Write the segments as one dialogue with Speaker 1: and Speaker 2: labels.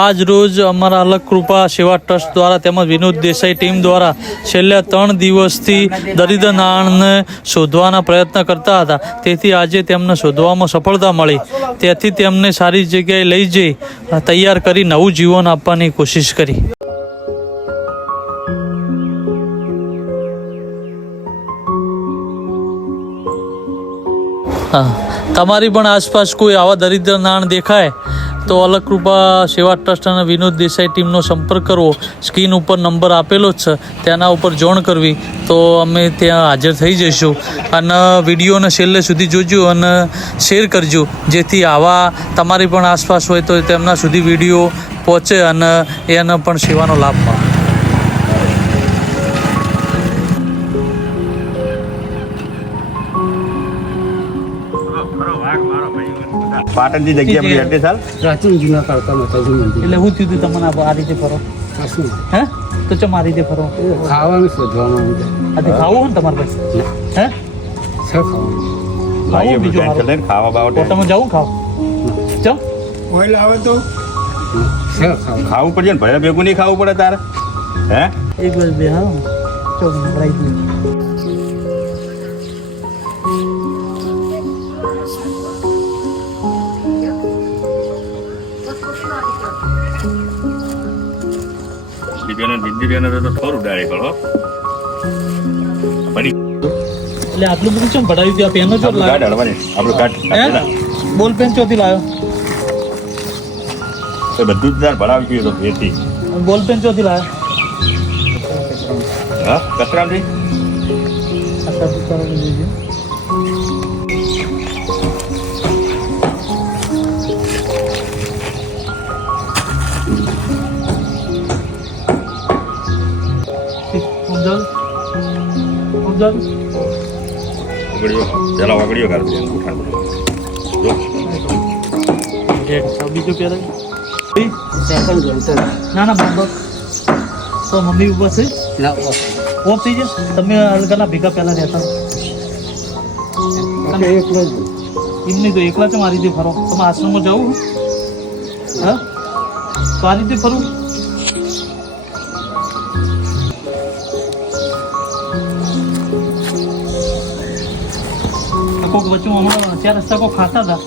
Speaker 1: આજ રોજ અમારા અલગ કૃપા સેવા ટ્રસ્ટ દ્વારા તેમજ વિનોદ દેસાઈ ટીમ દ્વારા છેલ્લા ત્રણ દિવસથી દરિદ્ર નાણને શોધવાના પ્રયત્ન કરતા હતા. તેથી આજે તેમને શોધવામાં સફળતા મળી. તેથી તેમને સારી જગ્યાએ લઈ જઈ, તૈયાર કરી નવું જીવન આપવાની કોશિશ કરી. હા. તમારી પણ આસપાસ કોઈ આવા દરિદ્ર નાણ દેખાય? તો અલગ કૃપા સેવા ટ્રસ્ટ અને વિનોદ દેસાઈ ટીમનો સંપર્ક કરવો. સ્ક્રીન ઉપર નંબર આપેલો જ છે. તેના ઉપર જોણ કરવી. તો અમે ત્યાં હાજર થઈ જઈશું. અને વિડીયોને છેલ્લે સુધી જોજો અને શેર કરજો. જેથી આવા તમારી પણ આસપાસ હોય તો તેમના સુધી વીડિયો પહોંચે અને એને પણ સેવાનો લાભ મળે.
Speaker 2: પાટણની જગ્યા બધી એડ્રેસ હાલ
Speaker 3: પ્રાચીન જૂના કાળકા માતાજી મંદિર?
Speaker 1: એટલે હું થયું તમને આ રીતે ફરો?
Speaker 3: શું?
Speaker 1: હે? તો ચમ આ રીતે ફરો?
Speaker 3: ખાવાનું શોધવાનું આવે.
Speaker 1: આ ખાવું હોય ને તમારે પાસે હે?
Speaker 3: છે ખાવાનું
Speaker 2: ભાઈ
Speaker 1: બીજું
Speaker 2: ખાવા બાવા.
Speaker 1: હોટલમાં જાઉં ખાવ. જાઉં
Speaker 3: છે તો?
Speaker 2: ખાવું? પડશે ને? ભાઈ ભેગું નહીં ખાવું પડે તારે. હે?
Speaker 1: એક બસ બે હા. ચો રાઈ દઉં
Speaker 2: તો પડી
Speaker 1: એટલે આટલું બધું ચમ ત્યાં પેનો
Speaker 2: આપણું.
Speaker 1: બોલ પેન ચોથી લાવ્યો.
Speaker 2: તો બધું જ ભરાવી ગયું તો ભેથી
Speaker 1: બોલ પેન ચોથી લાવ્યો.
Speaker 2: હા કચરામથી?
Speaker 1: આ સમજાવ
Speaker 2: વગડીઓ. પેલા વગડીઓ કાઢ દે ઉઠાડ બધું. જો
Speaker 1: બીજું
Speaker 3: જમતર
Speaker 1: ના ના. બાબા તો મમ્મી ઉપર છે?
Speaker 3: ના ઓફ.
Speaker 1: થઈ જશે? તમે અલગના ભેગા પહેલા રહેતા
Speaker 3: એમની
Speaker 1: એમ નહીં તો એકલા છે મારી રીતે ફરો? તમે આશ્રમમાં જવું હા? તો આ રીતે ફરું? કોક વચ્ચે હમણાં ચાર રસ્તા કોક ખાતા હતા.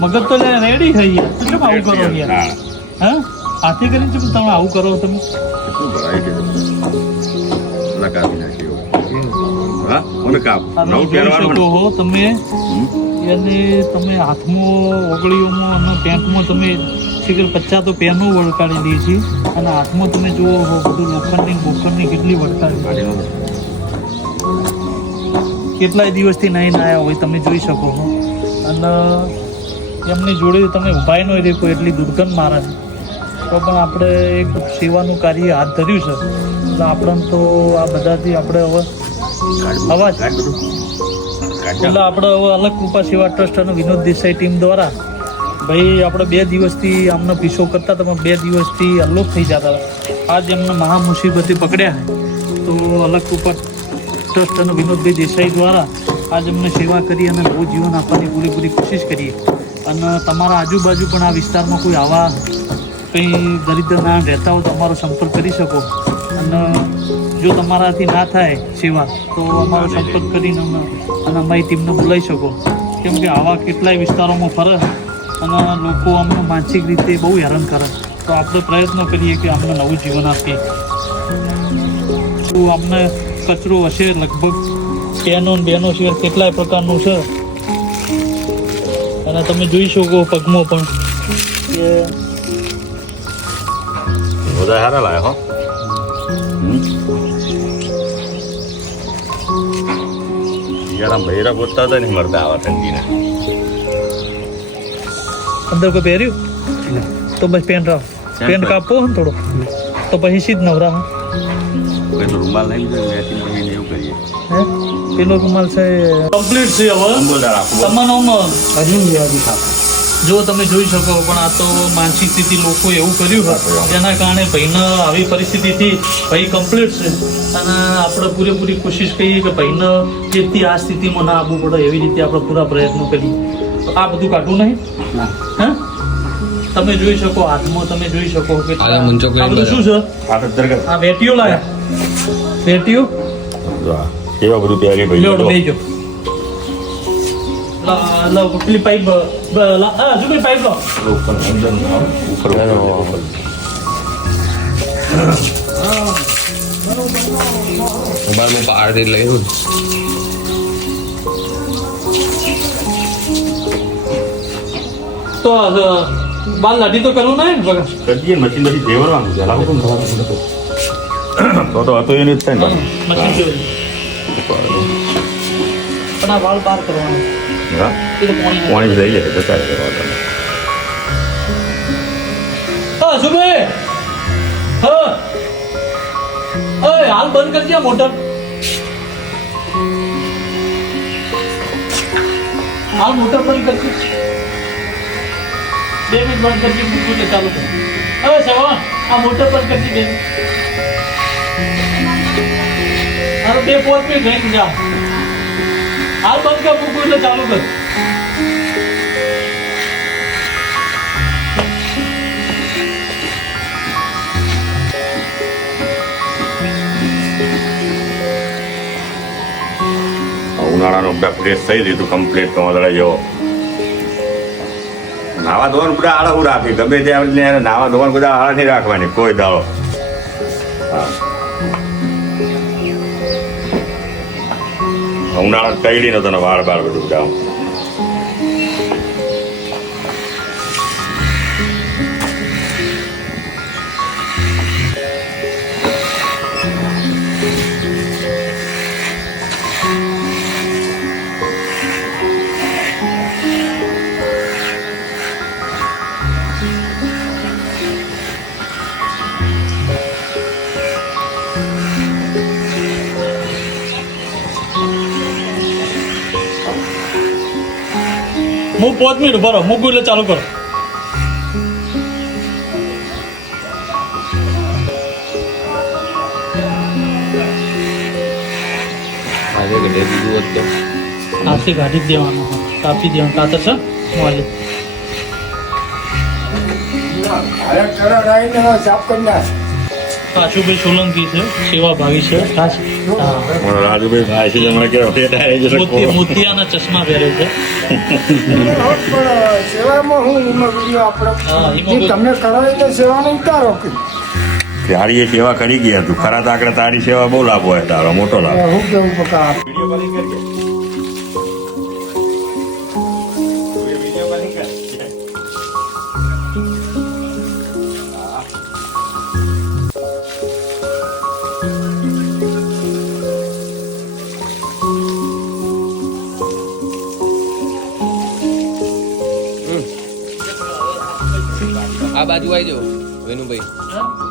Speaker 1: મગજ તો રેડી થઈ ગયા. તો કેમ આવું કરો યાર?
Speaker 2: હા.
Speaker 1: આથી કરી કરીને ચેમ તમે આવું કરો તમે?
Speaker 2: શું. હા? કાપ. નવું પહેરવાનું
Speaker 1: તમે. એને તમે હાથમાં ઓગળીઓમાં અને પેન્ટમાં તમે પચ્ચા તો પેનો વળકાડી દે છે. અને હાથમાં તમે જુઓ બધું લોખંડની લોખંડની કેટલી વળકાડી કેટલાય દિવસથી નહીં આવ્યા હોય તમે જોઈ શકો છો. અને એમની જોડે તમે ઊભાઈ ન કોઈ એટલી દુર્ગંધ મારે છે તો પણ આપણે એક સેવાનું કાર્ય હાથ ધર્યું છે. એટલે આપણને તો આ બધાથી આપણે હવે અવાજ. એટલે આપણે હવે અલગ કૃપા સેવા ટ્રસ્ટ અને વિનોદ દેસાઈ ટીમ દ્વારા ભાઈ આપણે બે દિવસથી આમનો પીછો કરતા તમે બે દિવસથી અલોપ થઈ જતા હતા. આજ એમને મહા મુસીબતે પકડ્યા. તો અલગ કૃપા ટ્રસ્ટ અને વિનોદભાઈ દેસાઈ દ્વારા આજ અમને સેવા કરી અને નવું જીવન આપવાની પૂરી પૂરી કોશિશ કરીએ. અને તમારા આજુબાજુ પણ આ વિસ્તારમાં કોઈ આવા કંઈ દરિદ્ર ના રહેતા હોય તો અમારો સંપર્ક કરી શકો. અને જો તમારાથી ના થાય સેવા, તો અમારો સંપર્ક કરીને અને અમારી ટીમને બોલાવી શકો. કેમ કે આવા કેટલાય વિસ્તારોમાં ફરે અને લોકો અમને માનસિક રીતે બહુ હેરાન કરે. તો આપણે પ્રયત્ન કરીએ કે અમને નવું જીવન આપીએ. તો અમને કચરો હશે લગભગ પેનો બેનો છે કેટલાય પ્રકારનું છે. અને તમે જોઈ શકો પગમાં પણ. કે
Speaker 2: બધા સારા લાયા હો? યાર હતા ને મરતા આવા ઠંડીના.
Speaker 1: અંદર કોઈ પહેર્યું? તો બસ પેન રાખ. પેન કાપવો ને થોડો. તો પછી સીધ નવરા હે
Speaker 2: કોઈ રૂમાલ નહીં લીધો મેચિંગ કરીને એવું કરીએ.
Speaker 1: પેલો રૂમાલ છે? કમ્પ્લીટ છે હવે.
Speaker 2: અંબોદાર
Speaker 3: હજી હજુ
Speaker 1: જો તમે જોઈ શકો પણ આ તો માનસિક સ્થિતિ લોકો એવું કર્યું હોય તેના કારણે ભાઈને આવી પરિસ્થિતિથી ભાઈ કમ્પ્લીટ છે. અને આપણે પૂરેપૂરી કોશિશ કરીએ કે ભાઈને જેથી આ સ્થિતિમાં ના આવવું પડે એવી રીતે આપણે પૂરા પ્રયત્નો કરીએ. આ બધું કાઢવું નહીં? હા? તમે જોઈ શકો હાથમાં તમે જોઈ શકો કે
Speaker 4: આ મૂંચો કરીને
Speaker 1: આ શું છે?
Speaker 2: આ જ દરગાહ.
Speaker 1: આ વેટીઓ લાયા. વેટીઓ?
Speaker 2: એવા બધું તૈયારી ભાઈ
Speaker 1: લોડ લા લા પેલી પાઇપ લા આ પાઇપ લો.
Speaker 2: ઉપર અંદર. ઉપર ઉપર ઉપર.
Speaker 4: બાર હું પાડથી લઈ
Speaker 1: તો બાલ લાઠી તો કરવું નહીં ને બગા
Speaker 2: કરીએ ને મશીન પછી ફેરવવાનું છે લાવો તો ને. તો તો હતો એને જ થાય ને
Speaker 1: મશીન જેવું પણ આ વાળ બહાર કરવાનો
Speaker 2: હા
Speaker 1: એ તો પાણી
Speaker 2: પાણી જ લઈ જાય જતા રહે વાંધો નહીં.
Speaker 1: હા સુબે હા ઓય હાલ બંધ કરજે આ મોટર હાલ મોટર બંધ કરજે બે મિનિટ બંધ કરજે મૂકું છે ચાલુ કરું. હવે સવા આ મોટર બંધ કરજે બે હવે બે પોત મિનિટ રહીને જા હાલ બંધ કર, મૂકું એટલે ચાલુ કર.
Speaker 2: ઉનાળાનું ફ્રેશ થઈ લીધું કમ્પ્લીટ તો વાદળા જેવો નાવા ધોવાનું બધા આળહું રાખી. ગમે ત્યાં નાવા ધોવાનું બધા આળા નહીં રાખવાની, કોઈ દાળો હા. ઉનાળા કઈ લઈને તને વાળ બાળ બધું બધા
Speaker 1: પાંચ મિનિટ ભરો મૂકું એટલે ચાલુ કરો. હાથથી કાઢી જ દેવાનું. કાપી દેવાનું. કાતર છે? મોલે.
Speaker 3: સાફ કરી નાખ.
Speaker 1: કાશુભાઈ સોલંકી છે સેવા ભાવી છે. ખાસ
Speaker 2: રાજુભાઈ ભાઈ છે આવી જશે
Speaker 1: મોતી મોતિયાના ચશ્મા પહેરે છે.
Speaker 3: સેવામાં હું એમાં વીડિયો
Speaker 1: હા,
Speaker 3: આપણે તમે કરો એટલે સેવાનો ઉતારો કે
Speaker 2: તારી એ સેવા કરી ગયા તું. ખરા તો તારી સેવા બહુ લાભ હોય તારો મોટો લાભ.
Speaker 3: હું કેવું
Speaker 4: આ બાજુ આવી જાઓ વેનુભાઈ.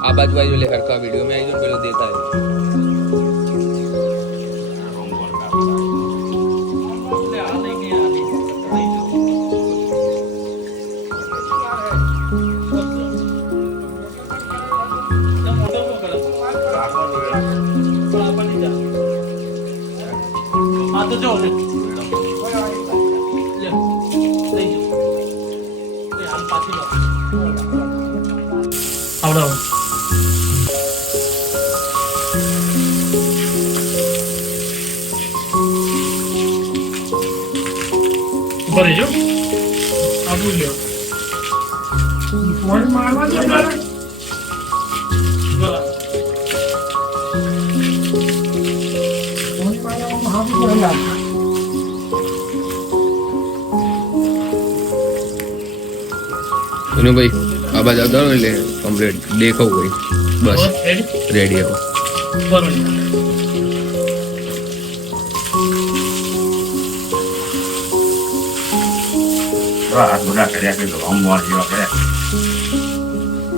Speaker 4: આ બાજુ આવી જાઓ લે હરખા વીડિયો મેં આવી જાઓ પેલો દેખાય. વેનુભાઈ આ બાજુ આવતા રહો એટલે કમ્પ્લીટ દેખાવ ભાઈ બસ
Speaker 1: Ready?
Speaker 4: રેડી આવો
Speaker 1: બરાબર.
Speaker 2: હાથ બધા કર્યા કે રમવા જેવા કર્યા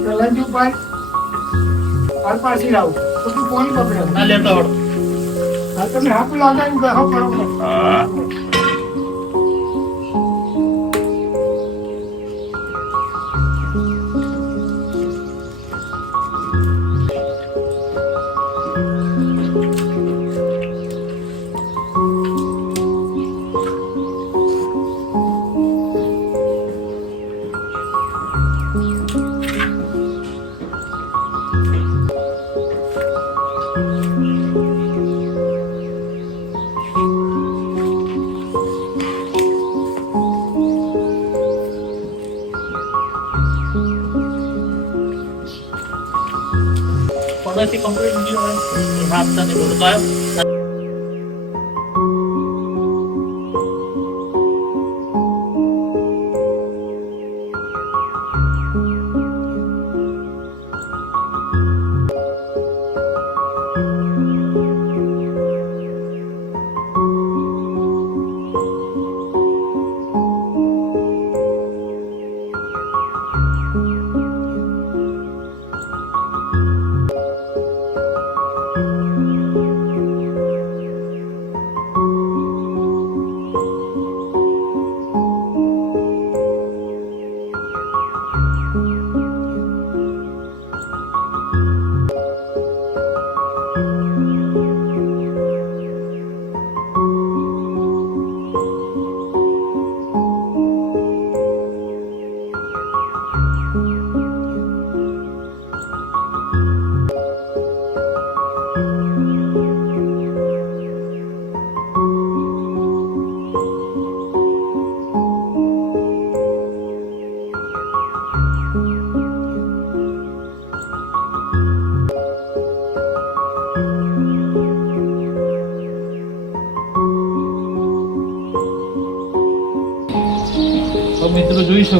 Speaker 3: જાઉં હાલ પાછી લાવું. તો તું ફોન પકડે.
Speaker 1: ના લેતા આવડો
Speaker 3: તમે બેહો બરોબર.
Speaker 2: હા
Speaker 1: હમણાંથી કમ્પ્લીટ વીડિયો હાથ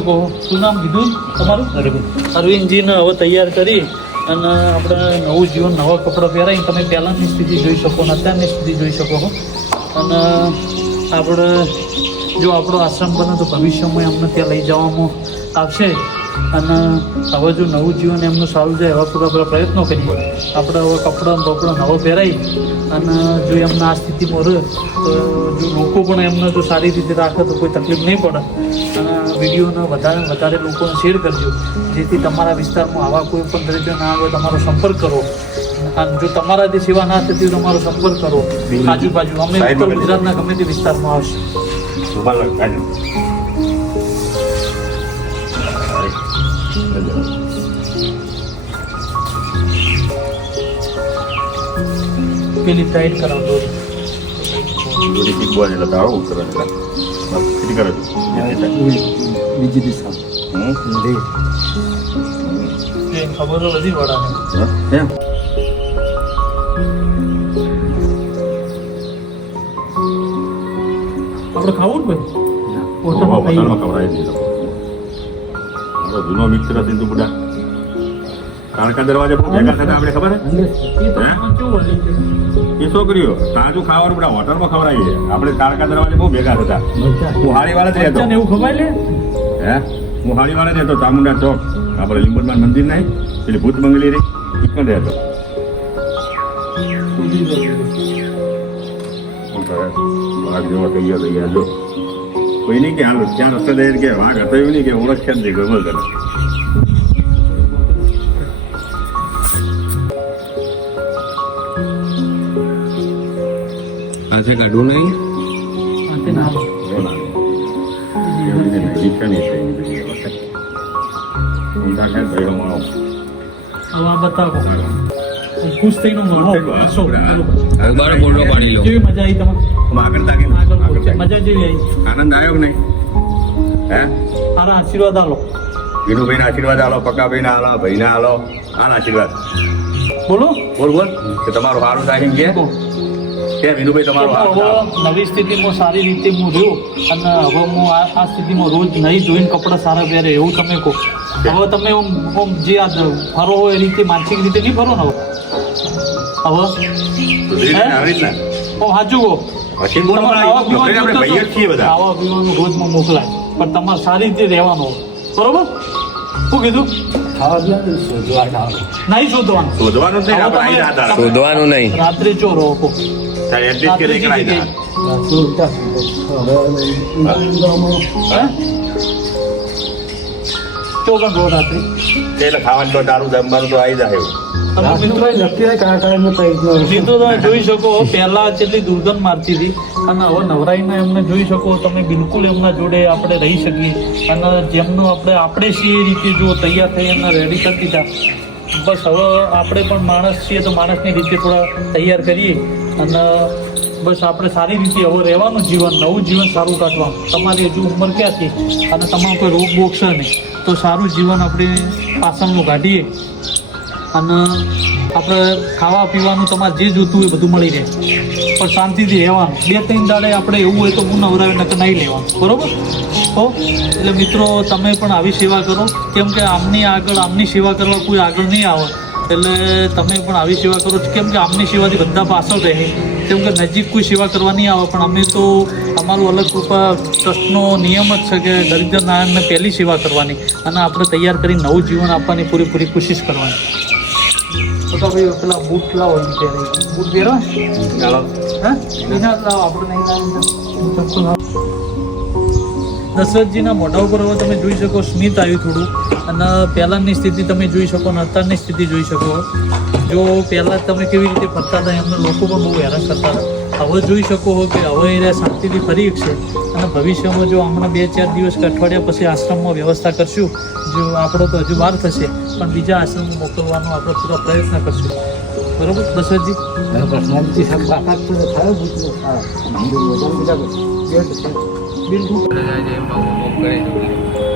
Speaker 1: જોઈ શું નામ કીધું તમારું? અરવિંદ. અરવિંદજીને હવે તૈયાર કરી અને આપણે નવું જીવન નવા કપડાં પહેરાવી તમે પહેલાંની સ્થિતિ જોઈ શકો ને અત્યારની સ્થિતિ જોઈ શકો છો અને આપણે જો આપણો આશ્રમ બને તો ભવિષ્યમાં અમને ત્યાં લઈ જવામાં આવશે. અને હવે જો નવું જીવન એમનું સારું જાય એવા પૂરા પૂરા પ્રયત્નો કરીએ. આપણે હવે કપડાં બપડો નવો પહેરાવી અને જો એમને આ સ્થિતિમાં રહે તો જો લોકો પણ એમને જો સારી રીતે રાખે તો કોઈ તકલીફ નહીં પડે. અને વિડીયોને વધારે વધારે લોકોને શેર કરજો. જેથી તમારા વિસ્તારમાં આવા કોઈ પણ દરેક ના આવે તમારો સંપર્ક કરો. અને જો તમારાથી સેવા ના થતી હોય તમારો સંપર્ક કરો. આજુબાજુ. અમે ઉત્તર ગુજરાતના ગમે તે વિસ્તારમાં આવશે. પેલી ટાઈટ કરાવતો
Speaker 2: દોરી. boy એટલે આવું કરે. એટલે. બસ, કેટલી કરે?
Speaker 3: બીજી દિશા.
Speaker 1: ખબર નથી વડાને.
Speaker 2: હા? કેમ?
Speaker 1: આપણે ખાવું ને. ભાઈ?
Speaker 2: જૂનો મિત્ર સિંધુ બુડા દરવાજે બહુ ભેગા થતા આપણે ખબર હે?
Speaker 1: એ છે?
Speaker 2: છોકરીઓ તાજું ખાવાનું બધા હોટલમાં ખવડાવીએ આપણે તારકા દરવાજે બહુ ભેગા થતા. હું હાડીવાળા જ રહેતો.
Speaker 1: એવું ખવાય લે?
Speaker 2: હે? હું હાડીવાળા જ રહેતો ચામુંડા ચોક. આપણે લીંબોદમાં મંદિર નહીં પેલી ભૂત બંગલી રહી. પણ રહેતો. વાઘ જેવો થઈ ગયો થઈ ગયો જો. કોઈ નહીં કે હાલ ત્યાં રસ્તે દઈ કે વાઘ હતો એવું નહીં કે ઓળખ જ નહીં ગમે તને
Speaker 1: હવે આ બતાવો ખુશ થઈને મળો હસો.
Speaker 4: હવે બાર બોલવા પાડી લો
Speaker 1: કેવી મજા આવી તમારે
Speaker 2: આગળ તાકે
Speaker 1: આગળ બોલશે. મજા જેવી આવી
Speaker 2: આનંદ આવ્યો કે નહીં હે
Speaker 1: મારા આશીર્વાદ આલો
Speaker 2: વિનુભાઈ આશીર્વાદ આલો પક્કાભાઈ ના આલો ભાઈ ના આલો આના આશીર્વાદ
Speaker 1: બોલો
Speaker 2: બોલ બોલ કે તમારું સારું થાય એમ કે કે વિનુભાઈ તમારું
Speaker 1: નવી સ્થિતિમાં સારી રીતે હું રહ્યો અને હવે હું આ આ સ્થિતિમાં રોજ નહીં જોઈને કપડાં સારા પહેરે એવું તમે કહો. હવે તમે ઓમ જે આ ફરો હોય એ રીતે માનસિક રીતે નહીં ફરો ને હવે? હવે?
Speaker 2: હું?
Speaker 1: ઓમ સાચું કહો.
Speaker 2: પછી બોલો
Speaker 1: તમારે આવા પીવાનું રોજમાં મોકલાય. પણ તમારે સારી રીતે રહેવાનું બરોબર? શું કીધું? નહીં શોધવાનું.
Speaker 2: શોધવાનું નહીં
Speaker 1: રાત્રે ચો રહો કહો.
Speaker 2: તારે
Speaker 1: રાત્રે
Speaker 2: એટલે ખાવાનું તો દારૂ જમવાનું તો આવી જાય
Speaker 1: તમે જોઈ શકો પહેલા જેટલી દુર્ગંધ મારતી હતી અને હવે નવરાઈમાં એમને જોઈ શકો તમે બિલકુલ એમના જોડે આપણે રહી શકીએ અને જેમનું આપણે આપણે છીએ એ રીતે જો તૈયાર થઈ એમને રેડી કરી દીધા બસ હવે આપણે પણ માણસ છીએ તો માણસની રીતે થોડા તૈયાર કરીએ અને બસ આપણે સારી રીતે હવે રહેવાનું જીવન, નવું જીવન સારું કાઢવાનું. તમારી હજુ ઉંમર ક્યાં છે અને તમામ કોઈ રોગ બોગ છે નહીં. તો સારું જીવન આપણે પાછળનું કાઢીએ. અને આપણે ખાવા પીવાનું તમારે જે જોતું હોય બધું મળી રહે. પણ શાંતિથી રહેવાનું. બે ત્રણ દાડે આપણે એવું હોય તો હું નવરાવે નકર નહીં લેવાનું. બરોબર? તો એટલે મિત્રો, તમે પણ આવી સેવા કરો. કેમ કે આમની આગળ, આમની સેવા કરવા કોઈ આગળ નહીં આવે. એટલે તમે પણ આવી સેવા કરો છો. કેમ કે આમની સેવાથી બધા પાછળ રહે. કેમ કે નજીક કોઈ સેવા કરવા નહીં આવે પણ અમે તો અમારું અલગ કૃપા ટ્રસ્ટનો નિયમ જ છે કે દરિદ્ર નારાયણને પહેલી સેવા કરવાની અને આપણે તૈયાર કરી નવું જીવન આપવાની પૂરેપૂરી કોશિશ કરવાની. તો ભાઈ પેલા બૂટ લાવો બૂટ પહેરો? હા? એના લાવો આપણે નહીં લાવો. દશરથજીના મોઢા ઉપર હવે તમે જોઈ શકો સ્મિત આવ્યું થોડું. અને પહેલાંની સ્થિતિ તમે જોઈ શકો અને અત્યારની સ્થિતિ જોઈ શકો. જો પહેલાં તમે કેવી રીતે ફરતા હતા, એમને લોકો પણ બહુ હેરાન કરતા હતા. હવે જોઈ શકો કે હવે એ શાંતિથી ફરી શકશે. અને ભવિષ્યમાં જો હમણાં બે ચાર દિવસ કે અઠવાડિયા પછી આશ્રમમાં વ્યવસ્થા કરશું, જો આપણો તો હજુ વાર થશે, પણ બીજા આશ્રમમાં મોકલવાનો આપણે પૂરા પ્રયત્ન કરશું. બરોબર, દશરથજી?
Speaker 3: પર્સનાલિટી સબ બાકાત તો થાય બુદ્ધ હા બીજું વધારે બીજા બે
Speaker 1: બિલકુલ
Speaker 4: આજે એમાં હું કરે છે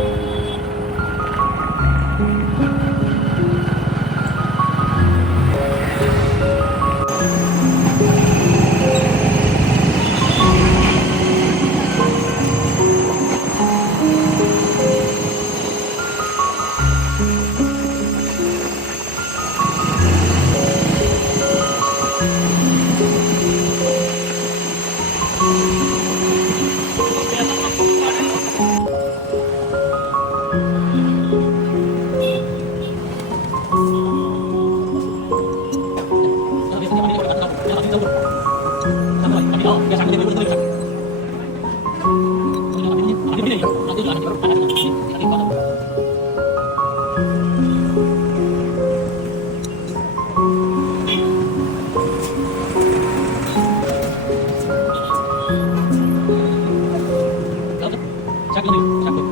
Speaker 4: Gracias.